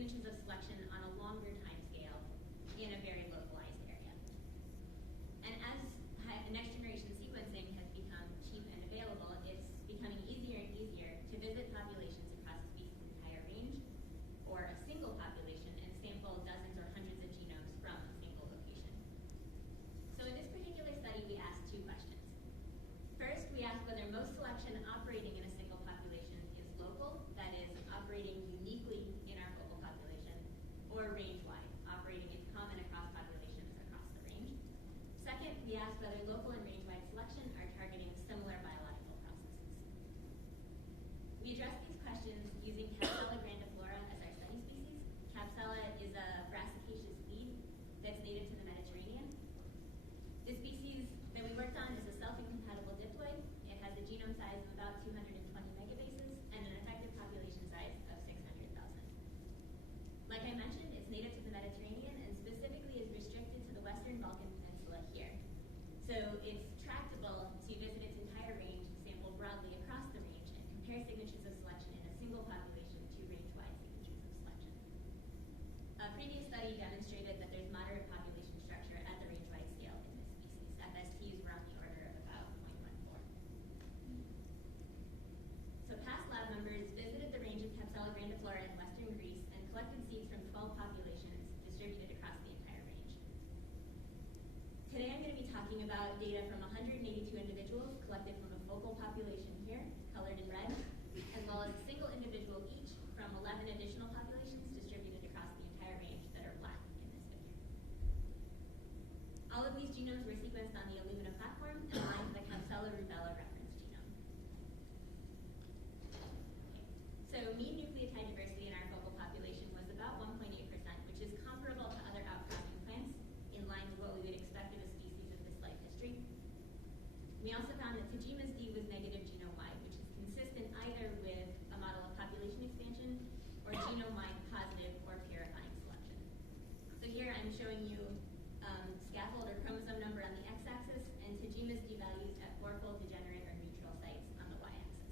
signatures of selection on a longer time scale in a very localized area. And as next generation sequencing has become cheap and available, it's becoming easier and easier to visit populations across a species' entire range, or a single population, and sample dozens or hundreds of genomes from a single location. So in this particular study, we asked two questions. First, we asked whether most selection operating in a single population is local, that is, operating uniquely in our focal population, or range-wide, operating in common across populations across the range. Second, we asked whether local and range-wide selection are targeting similar biological processes. We addressed these questions using Capsella grandiflora as our study species. Capsella is a brassicaceous weed that's native to the Mediterranean. The species that we worked on is a self-incompatible diploid. It has a genome size of about 220 megabases and an effective population size of 600,000. Like I mentioned, it's native to the Mediterranean and specifically is restricted to the Western Balkan Peninsula here. So it's tractable to visit its entire range, sample broadly across the range, and compare signatures of selection in a single population to range-wide signatures of selection. A previous study demonstrated that there's moderate population structure at the range-wide scale in this species. FSTs were on the order of about 0.14. So past lab members visited the range of Capsella grandiflora in western Greece and collected seeds from 12 populations distributed across the entire range. Today I'm going to be talking about data from 182 individuals collected from a focal population here, colored in red, as well as a single individual each from 11 additional populations distributed across the entire range that are black in this figure. All of these genomes were sequenced on the Illumina platform and aligned to the Capsella rubella reference genome. So mean nucleotide diversity in our focal population was about 1.8%, which is comparable to other outcropping plants, in line with what we would expect of a species of this life history. We also found that Tajima's D was negative genome-wide, which is consistent either with a model of population expansion or genome-wide positive or purifying selection. So here I'm showing you scaffold or chromosome number on the x-axis and Tajima's D values at fourfold degenerate or neutral sites on the y-axis.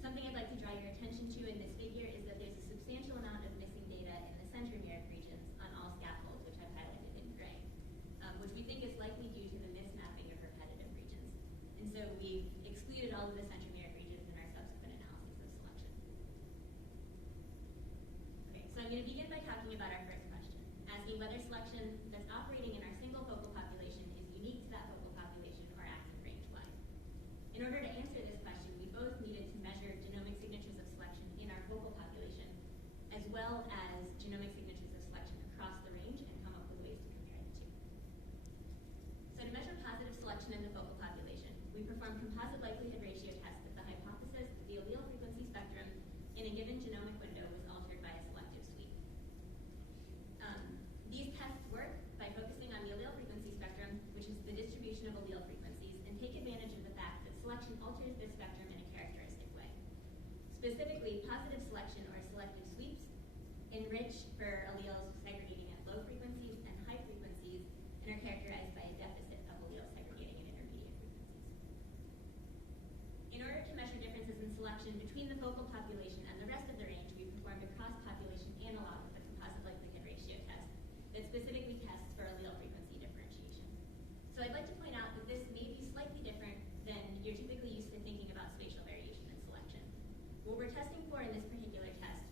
Something I'd like to draw your attention to in this figure is that there's a substantial amount of missing data in the centromeric regions on all scaffolds, which I've highlighted in gray, which we think is likely due to the mismapping of repetitive regions. And so we've excluded all of the centromeric regions in our subsequent analysis of selection. Okay, so I'm going to begin by talking about our first question, asking whether selection that's operating in our single focal population is unique to that focal population or acting range-wide. In order to answer this question, we both needed to measure genomic signatures of selection in our focal population, as well as genomic signatures of selection across the range, and come up with ways to compare the two. So to measure positive selection in the focal population, we performed composite likelihood ratio tests with the hypothesis that the allele frequency spectrum in a given genomic window was altered by a selective sweep. These tests work by focusing on the allele frequency spectrum, which is the distribution of allele frequencies, and take advantage of the fact that selection alters this spectrum in a characteristic way. Specifically, positive selection or selective sweeps enrich for alleles segregating at low frequencies and high frequencies and are characterized by a deficit of alleles segregating at intermediate frequencies. In order to measure differences in selection between the focal population and the rest of the range, we performed a cross-population analog of the composite likelihood ratio test that specifically tests for allele frequency differentiation. So I'd like to point out that this may be slightly different than you're typically used to thinking about spatial variation in selection. What we're testing for in this particular test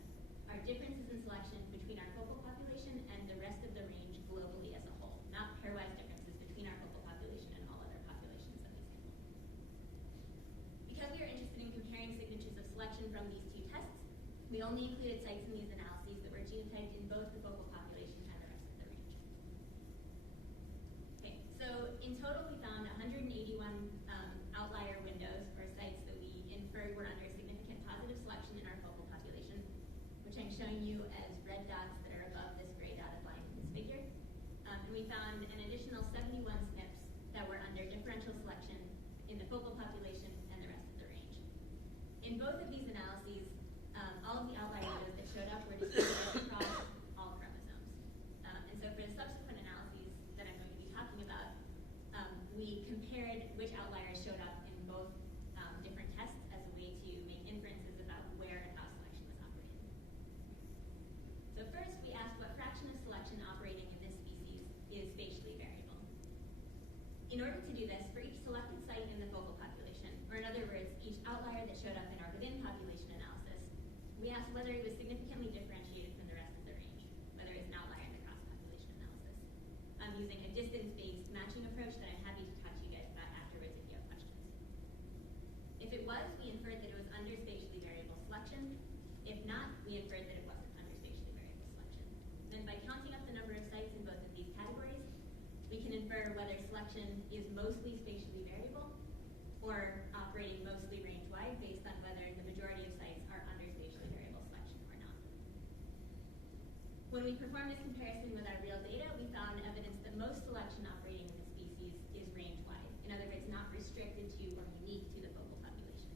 are differences in selection between our focal population and the rest of the range globally as a whole, not pairwise differences between our focal population and all other populations that we sample. Because we are interested in comparing signatures of selection from these two tests, we only included sites in these analyses that were genotyped in both the focal population and the rest of the range. Okay, so in total we found 181 outlier windows, or sites that we inferred were under significant positive selection in our focal population, which I'm showing you as red dots that are above this gray dotted line in this figure. And we found an additional 71 SNPs that were under differential selection in the focal population and the rest of the range. In both of these analyses, all of the outlier windows that showed up were distributed across all chromosomes. And so for the subsequent analyses that I'm going to be talking about, we compared which outliers showed up in both different tests as a way to make inferences about where and how selection was operating. So asked whether it was significantly differentiated from the rest of the range, whether it's an outlier in the cross-population analysis, using a distance-based matching approach that I'm happy to talk to you guys about afterwards if you have questions. If it was, we inferred that it was under spatially variable selection. If not, we inferred that it wasn't under spatially variable selection. Then by counting up the number of sites in both of these categories, we can infer whether selection is mostly spatially variable or operating mostly range-wide based on whether the majority of sites are under spatially variable selection or not. When we performed this comparison with our real data, we found evidence that most selection operating in the species is range-wide. In other words, not restricted to or unique to the focal population.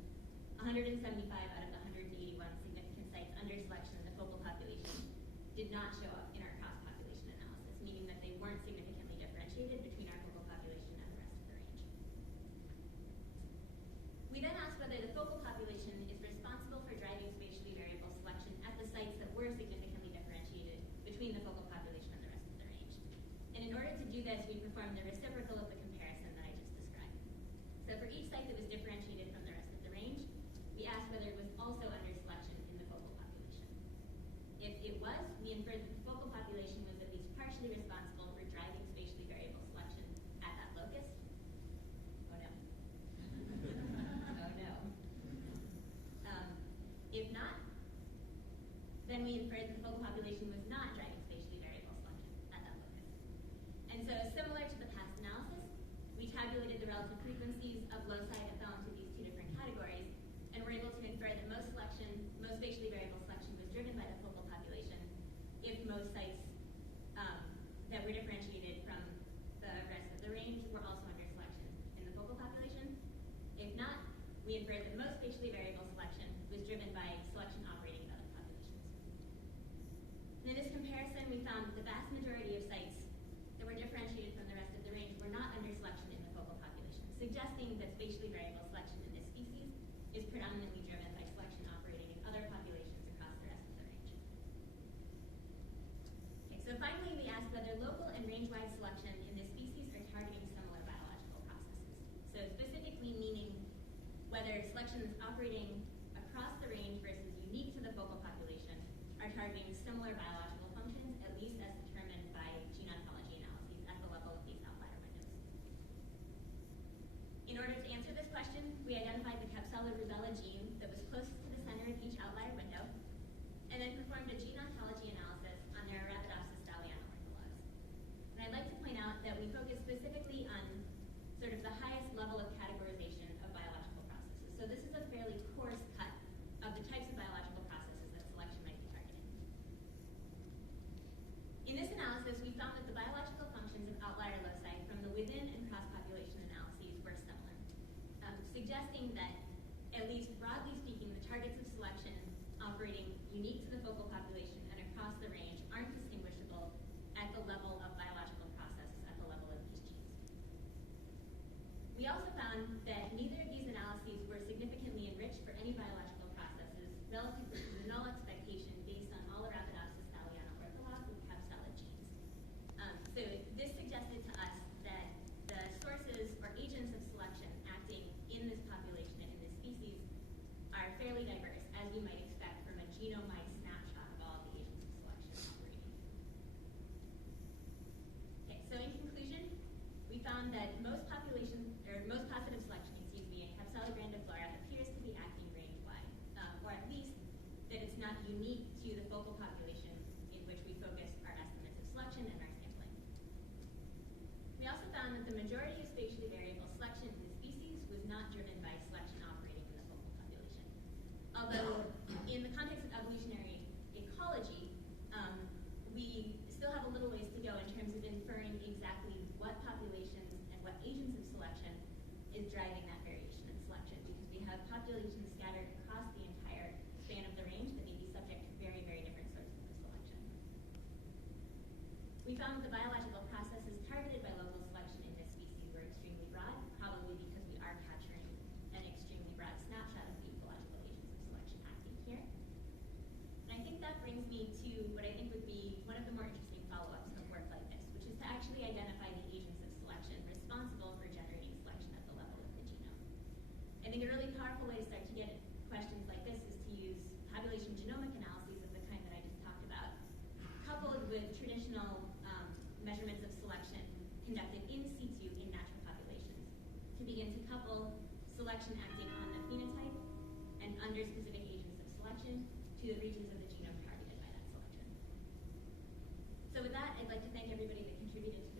175 out of the 181 significant sites under selection in the focal population did not show up in our cross-population analysis, meaning that they weren't significantly differentiated between our focal population and the rest of the range. We then asked whether the focal population is responsible for driving spatially variable selection at the sites that were significantly differentiated between the focal population and the rest of the range. And in order to do this, we performed the reciprocal of the comparison that I just described. So for each site that was differentiated from the rest of the range, we asked whether it was also under selection in the focal population. If it was, we inferred that the focal population was at least partially responsible for driving spatially variable selection at that locus. Oh no. Oh no. If not, then we inferred that the focal population was not driving spatially variable selection at that locus. And so similar to the past analysis, we tabulated the relative frequencies of loci that fell into these two different categories, and we're able to infer that most spatially variable selection was driven by the focal population if most sites that were differentiated from the rest of the range were also under selection in the focal population. If not, we inferred that most spatially variable selection was driven by selection operating in other populations. And in this comparison, we found that the vast majority of sites that were differentiated from the rest of the range were not under selection in the focal population, suggesting that spatially variable selection in this species is predominantly driven by selection operating in other populations across the rest of the range. Okay, so finally, we asked whether local and range-wide selection in this species are targeting similar biological processes. So specifically meaning whether selection is operating across the range versus unique to the focal population are targeting similar biological functions, at least as determined by gene ontology analyses at the level of these outlier windows. In order to answer this question, we identified the Capsella rubella gene that was closest to the center of each outlier window, and then performed a gene ontology analysis on their Arabidopsis thaliana orthologs. And I'd like to point out that we focus specifically on sort of the highest level of categorization of biological processes. So this is a fairly coarse cut of the types of biological processes that selection might be targeting. In this analysis, we found that the biological functions of outlier loci from the within and cross-population analyses were similar, suggesting that, at least broadly speaking, the targets of selection operating unique to the focal population and across the range aren't distinguishable at the level of biological processes at the level of these genes. We also found that neither of these analyses were significantly enriched for any biological processes relative to the null expectation based on all Arabidopsis thaliana orthologs with Capsella genes. So this suggested to us that the sources or agents of selection acting in this population and in this species are fairly diverse, as you might expect from a genomic snapshot of all of the agents of selection operating. Okay, so in conclusion, we found that most positive selection, in Capsella grandiflora appears to be acting range-wide, or at least that it's not unique to the focal population in which we focus our estimates of selection and our sampling. We also found that the majority of spatially variable selection in the species was not driven by selection operating in the focal population. Although in the context of evolutionary ecology, we still have a little ways to go in terms of inferring exactly what populations and what agents of selection is driving that variation in selection, because we have populations scattered across the entire span of the range that may be subject to very, very different sources of selection. We found that the biological processes targeted by local selection in this species were extremely broad, probably because we are capturing an extremely broad snapshot of the ecological agents of selection acting here. And I think that brings me to what I think would be one of the more interesting follow-ups of work like this, which is to actually identify the agents of selection responsible for generating selection at the level of the genome. I think a really powerful way to start to get at questions like this is to use population genomic analysis selection to the regions of the genome targeted by that selection. So with that, I'd like to thank everybody that contributed to